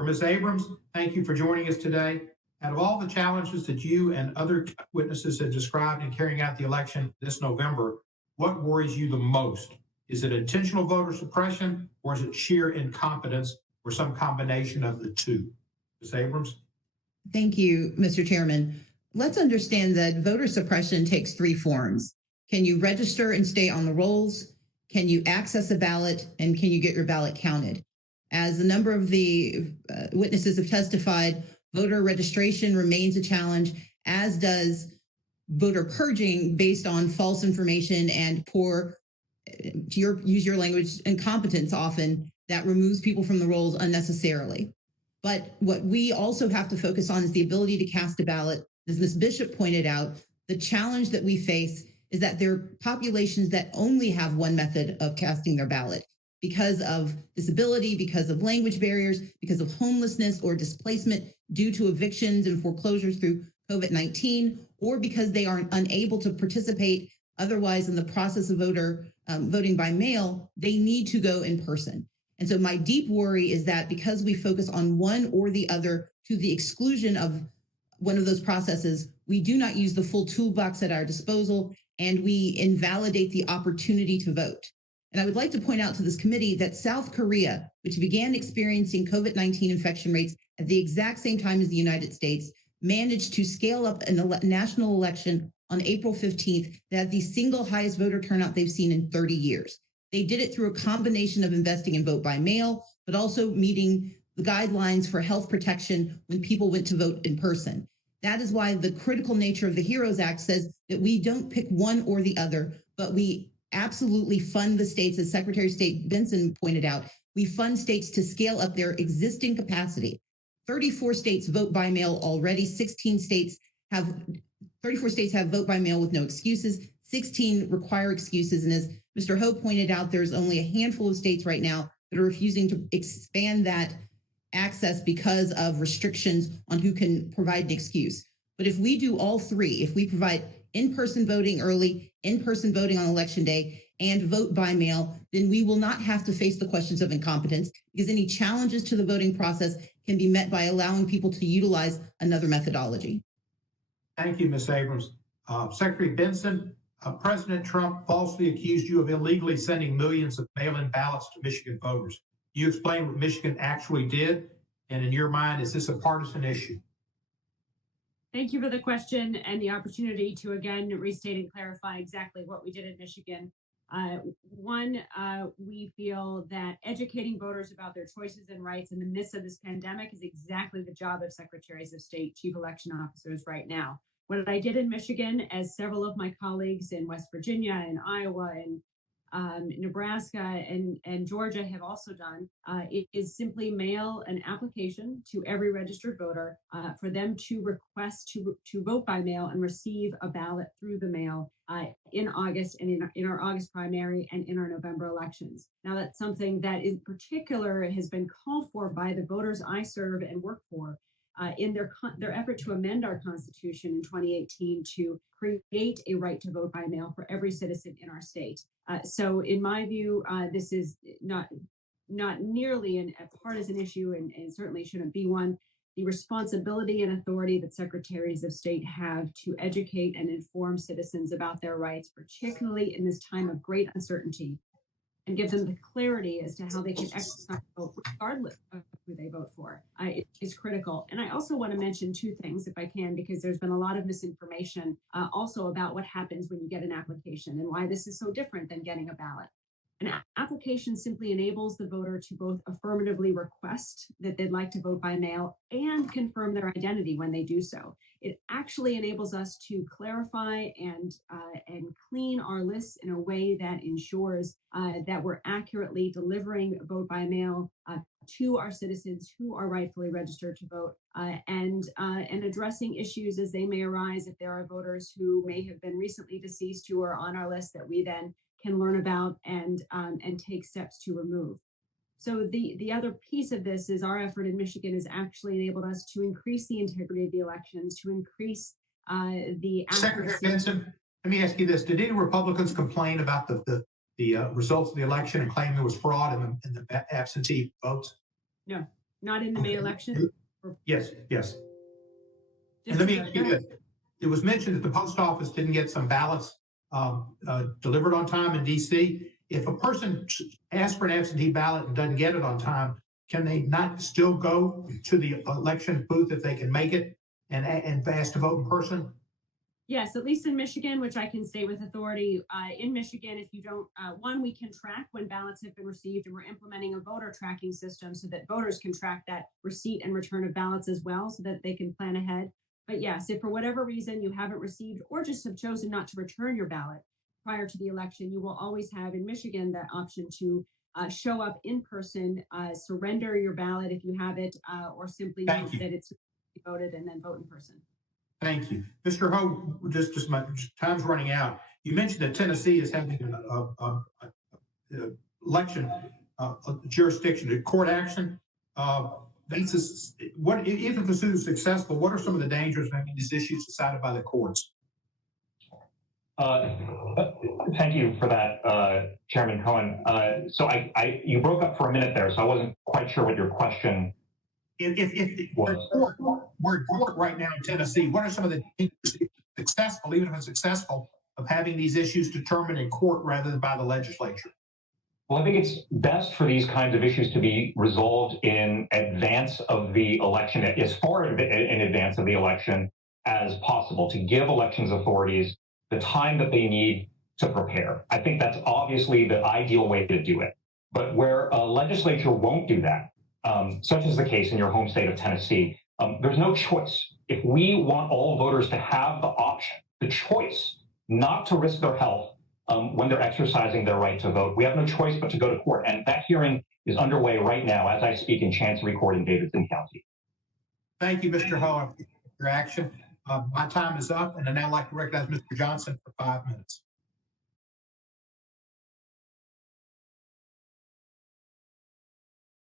For Ms. Abrams, thank you for joining us today. Out of all the challenges that you and other witnesses have described in carrying out the election this November, what worries you the most? Is it intentional voter suppression, or is it sheer incompetence, or some combination of the two? Ms. Abrams? Thank you, Mr. Chairman. Let's understand that voter suppression takes three forms. Can you register and stay on the rolls? Can you access a ballot? And can you get your ballot counted? As a number of the witnesses have testified, voter registration remains a challenge, as does voter purging based on false information and poor, use your language, incompetence often that removes people from the rolls unnecessarily. But what we also have to focus on is the ability to cast a ballot. As Ms. Bishop pointed out, the challenge that we face is that there are populations that only have one method of casting their ballot because of disability, because of language barriers, because of homelessness or displacement due to evictions and foreclosures through COVID-19, or because they are unable to participate otherwise in the process of voting by mail. They need to go in person. And so my deep worry is that because we focus on one or the other to the exclusion of one of those processes, we do not use the full toolbox at our disposal, and we invalidate the opportunity to vote. And I would like to point out to this committee that South Korea, which began experiencing COVID-19 infection rates at the exact same time as the United States, managed to scale up a national election on April 15th that had the single highest voter turnout they've seen in 30 years. They did it through a combination of investing in vote by mail, but also meeting the guidelines for health protection when people went to vote in person. That is why the critical nature of the HEROES Act says that we don't pick one or the other, but we absolutely fund the states, as Secretary of State Benson pointed out. We fund states to scale up their existing capacity. 34 states vote by mail already. 34 states have vote by mail with no excuses. 16 require excuses. And as Mr. Ho pointed out, there's only a handful of states right now that are refusing to expand that access because of restrictions on who can provide an excuse. But if we do all three, if we provide in-person voting early, in-person voting on election day, and vote by mail, then we will not have to face the questions of incompetence, because any challenges to the voting process can be met by allowing people to utilize another methodology. Thank you, Ms. Abrams. Secretary Benson, President Trump falsely accused you of illegally sending millions of mail-in ballots to Michigan voters. You explain what Michigan actually did, and in your mind, is this a partisan issue? Thank you for the question and the opportunity to again restate and clarify exactly what we did in Michigan. We feel that educating voters about their choices and rights in the midst of this pandemic is exactly the job of secretaries of state, chief election officers right now. What I did in Michigan, as several of my colleagues in West Virginia and Iowa and Nebraska and Georgia have also done, is simply mail an application to every registered voter for them to request to vote by mail and receive a ballot through the mail in August and in our August primary and in our November elections. Now, that's something that in particular has been called for by the voters I serve and work for in their effort to amend our Constitution in 2018 to create a right to vote by mail for every citizen in our state. So in my view, this is not nearly a partisan issue and certainly shouldn't be one. The responsibility and authority that secretaries of state have to educate and inform citizens about their rights, particularly in this time of great uncertainty, and give them the clarity as to how they can exercise vote regardless of who they vote for, is critical. And I also want to mention two things, if I can, because there's been a lot of misinformation also about what happens when you get an application and why this is so different than getting a ballot. An application simply enables the voter to both affirmatively request that they'd like to vote by mail and confirm their identity when they do so. It actually enables us to clarify and clean our lists in a way that ensures that we're accurately delivering vote by mail to our citizens who are rightfully registered to vote, and addressing issues as they may arise if there are voters who may have been recently deceased who are on our list that we then can learn about and take steps to remove. So the other piece of this is our effort in Michigan has actually enabled us to increase the integrity of the elections, to increase the accuracy. Secretary Benson, let me ask you this. Did any Republicans complain about the results of the election and claim there was fraud in the absentee votes? No. not in the May election? Yes, yes. And Just let me ask you this. It was mentioned that the post office didn't get some ballots delivered on time in DC. If a person asks for an absentee ballot and doesn't get it on time, can they not still go to the election booth if they can make it and ask to vote in person? Yes, at least in Michigan, which I can say with authority, in Michigan, if you don't, one, we can track when ballots have been received, and we're implementing a voter tracking system so that voters can track that receipt and return of ballots as well, so that they can plan ahead. But yes, if for whatever reason you haven't received or just have chosen not to return your ballot prior to the election, you will always have in Michigan the option to show up in person, surrender your ballot if you have it, or simply note that it's voted and then vote in person. Thank you. Mr. Ho, just my time's running out. You mentioned that Tennessee is having an election jurisdiction, a court action. What if the suit is successful? What are some of the dangers of having these issues decided by the courts? Thank you for that, Chairman Cohen. So you broke up for a minute there, so I wasn't quite sure what your question was. We're in court right now in Tennessee. What are some of the dangers, successful, even if it's successful, of having these issues determined in court rather than by the legislature? Well, I think it's best for these kinds of issues to be resolved in advance of the election, as far in advance of the election as possible, to give elections authorities the time that they need to prepare. I think that's obviously the ideal way to do it. But where a legislature won't do that, such as the case in your home state of Tennessee, there's no choice. If we want all voters to have the option, the choice, not to risk their health when they're exercising their right to vote, we have no choice but to go to court. And that hearing is underway right now as I speak in Chancery Court in Davidson County. Thank you, Mr. Ho, for your action. My time is up, and I'd now like to recognize Mr. Johnson for 5 minutes.